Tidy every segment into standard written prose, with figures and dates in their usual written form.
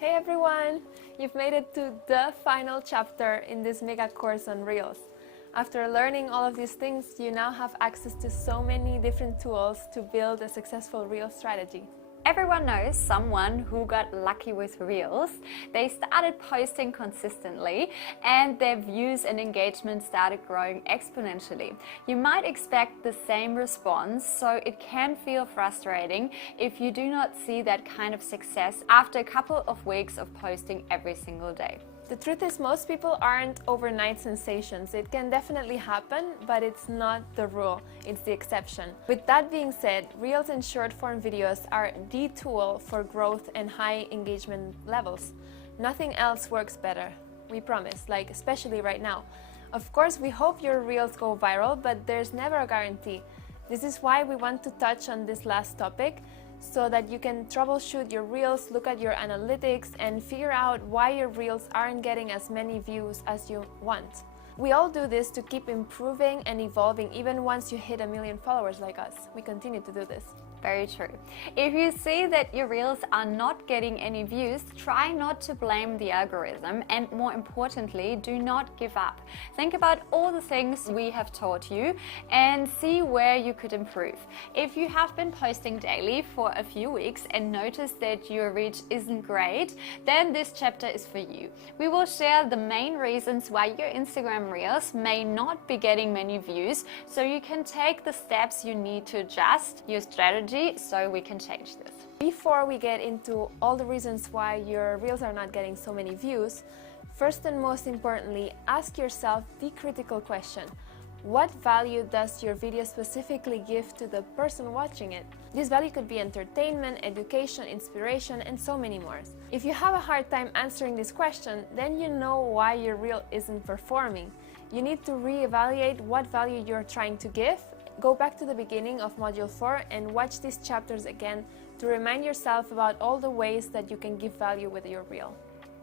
Hey everyone! You've made it to the final chapter in this mega course on Reels. After learning all of these things, you now have access to so many different tools to build a successful Reels strategy. Everyone knows someone who got lucky with Reels. They started posting consistently and their views and engagement started growing exponentially. You might expect the same response, so it can feel frustrating if you do not see that kind of success after a couple of weeks of posting every single day. The truth is, most people aren't overnight sensations. It can definitely happen, but it's not the rule, it's the exception. With that being said, Reels and short form videos are the tool for growth and high engagement levels. Nothing else works better, we promise, especially right now. Of course, we hope your Reels go viral, but there's never a guarantee. This is why we want to touch on this last topic, so that you can troubleshoot your Reels, look at your analytics, and figure out why your Reels aren't getting as many views as you want. We all do this to keep improving and evolving even once you hit 1 million followers like us. We continue to do this. Very true. If you see that your Reels are not getting any views, try not to blame the algorithm, and more importantly, do not give up. Think about all the things we have taught you and see where you could improve. If you have been posting daily for a few weeks and notice that your reach isn't great, then this chapter is for you. We will share the main reasons why your Instagram Reels may not be getting many views, so you can take the steps you need to adjust your strategy so we can change this. Before we get into all the reasons why your Reels are not getting so many views, first and most importantly, ask yourself the critical question. What value does your video specifically give to the person watching it? This value could be entertainment, education, inspiration, and so many more. If you have a hard time answering this question, then you know why your Reel isn't performing. You need to reevaluate what value you're trying to give. Go back to the beginning of Module 4 and watch these chapters again to remind yourself about all the ways that you can give value with your Reel.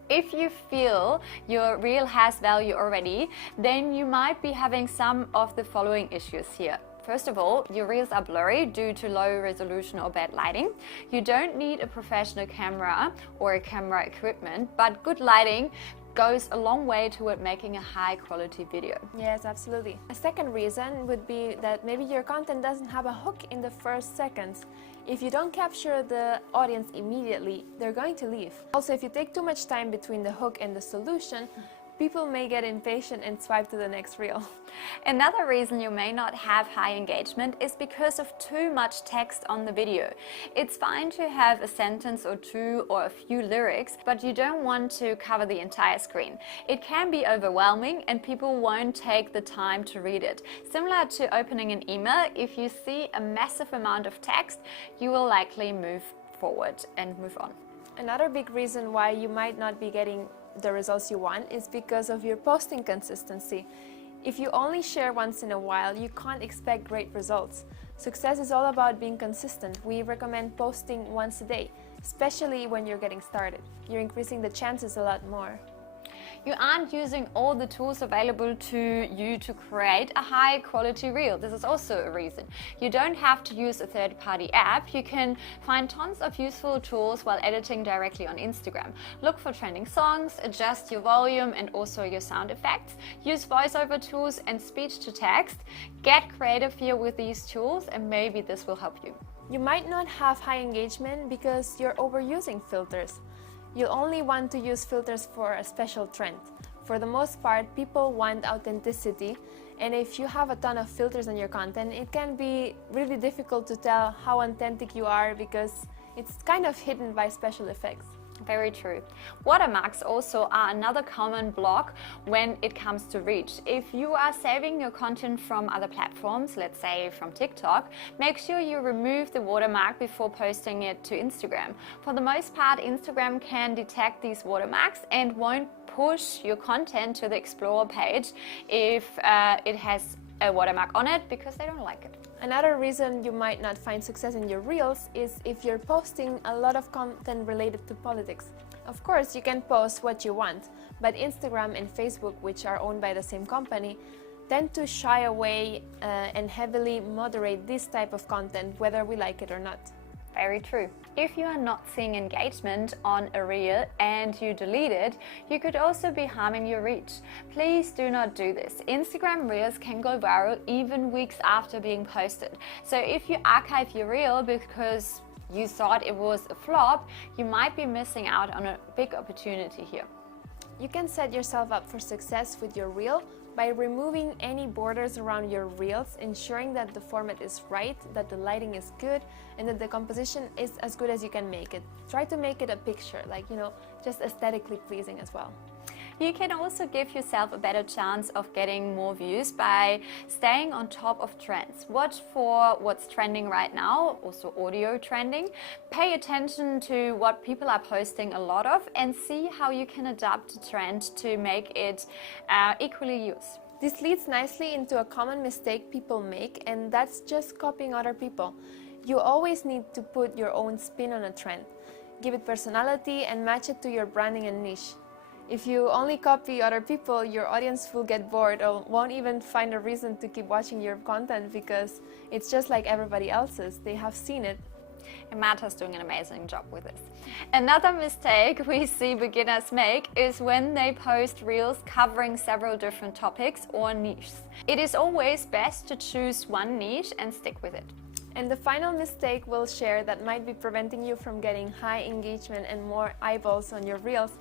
If you feel your Reel has value already, then you might be having some of the following issues here. First of all, your Reels are blurry due to low resolution or bad lighting. You don't need a professional camera or a camera equipment, but good lighting goes a long way toward making a high quality video. Yes, absolutely. A second reason would be that maybe your content doesn't have a hook in the first seconds. If you don't capture the audience immediately, they're going to leave. Also, if you take too much time between the hook and the solution, people may get impatient and swipe to the next reel. Another reason you may not have high engagement is because of too much text on the video. It's fine to have a sentence or two or a few lyrics, but you don't want to cover the entire screen. It can be overwhelming and people won't take the time to read it. Similar to opening an email, if you see a massive amount of text, you will likely move forward and move on. Another big reason why you might not be getting the results you want is because of your posting consistency. If you only share once in a while, you can't expect great results. Success is all about being consistent. We recommend posting once a day, especially when you're getting started. You're increasing the chances a lot more. You aren't using all the tools available to you to create a high quality Reel. This is also a reason. You don't have to use a third-party app. You can find tons of useful tools while editing directly on Instagram. Look for trending songs, adjust your volume and also your sound effects. Use voiceover tools and speech to text. Get creative here with these tools and maybe this will help you. You might not have high engagement because you're overusing filters. You'll only want to use filters for a special trend. For the most part, people want authenticity, and if you have a ton of filters on your content, it can be really difficult to tell how authentic you are because it's kind of hidden by special effects. Very true. Watermarks also are another common block when it comes to reach. If you are saving your content from other platforms, let's say from TikTok, make sure you remove the watermark before posting it to Instagram. For the most part, Instagram can detect these watermarks and won't push your content to the Explore page if it has a watermark on it because they don't like it. Another reason you might not find success in your Reels is if you're posting a lot of content related to politics. Of course, you can post what you want, but Instagram and Facebook, which are owned by the same company, tend to shy away and heavily moderate this type of content, whether we like it or not. Very true. If you are not seeing engagement on a reel and you delete it, you could also be harming your reach. Please do not do this. Instagram Reels can go viral even weeks after being posted. So if you archive your reel because you thought it was a flop, you might be missing out on a big opportunity here. You can set yourself up for success with your reel by removing any borders around your reels, ensuring that the format is right, that the lighting is good, and that the composition is as good as you can make it. Try to make it a picture, like, just aesthetically pleasing as well. You can also give yourself a better chance of getting more views by staying on top of trends. Watch for what's trending right now, also audio trending. Pay attention to what people are posting a lot of and see how you can adapt the trend to make it equally used. This leads nicely into a common mistake people make, and that's just copying other people. You always need to put your own spin on a trend. Give it personality and match it to your branding and niche. If you only copy other people, your audience will get bored or won't even find a reason to keep watching your content because it's just like everybody else's. They have seen it. And Marta's doing an amazing job with this. Another mistake we see beginners make is when they post reels covering several different topics or niches. It is always best to choose one niche and stick with it. And the final mistake we'll share that might be preventing you from getting high engagement and more eyeballs on your reels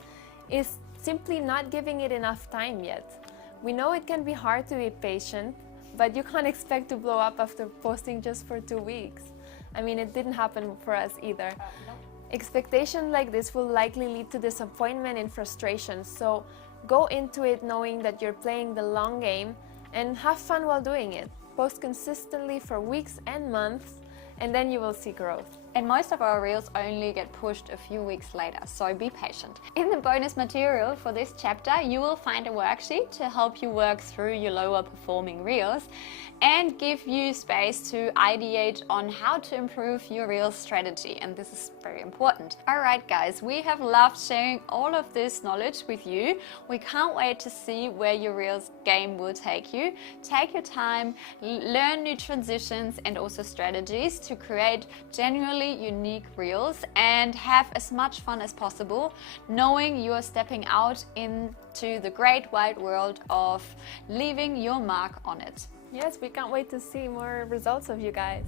is simply not giving it enough time yet. We know it can be hard to be patient, but you can't expect to blow up after posting just for 2 weeks. I mean, it didn't happen for us either. Expectations like this will likely lead to disappointment and frustration, so go into it knowing that you're playing the long game and have fun while doing it. Post consistently for weeks and months, and then you will see growth. And most of our reels only get pushed a few weeks later, so be patient. In the bonus material for this chapter, you will find a worksheet to help you work through your lower performing reels and give you space to ideate on how to improve your reel strategy. And this is very important. All right, guys, we have loved sharing all of this knowledge with you. We can't wait to see where your reels game will take you. Take your time, learn new transitions and also strategies to create genuinely unique reels and have as much fun as possible, knowing you are stepping out into the great wide world of leaving your mark on it. Yes, we can't wait to see more results of you guys.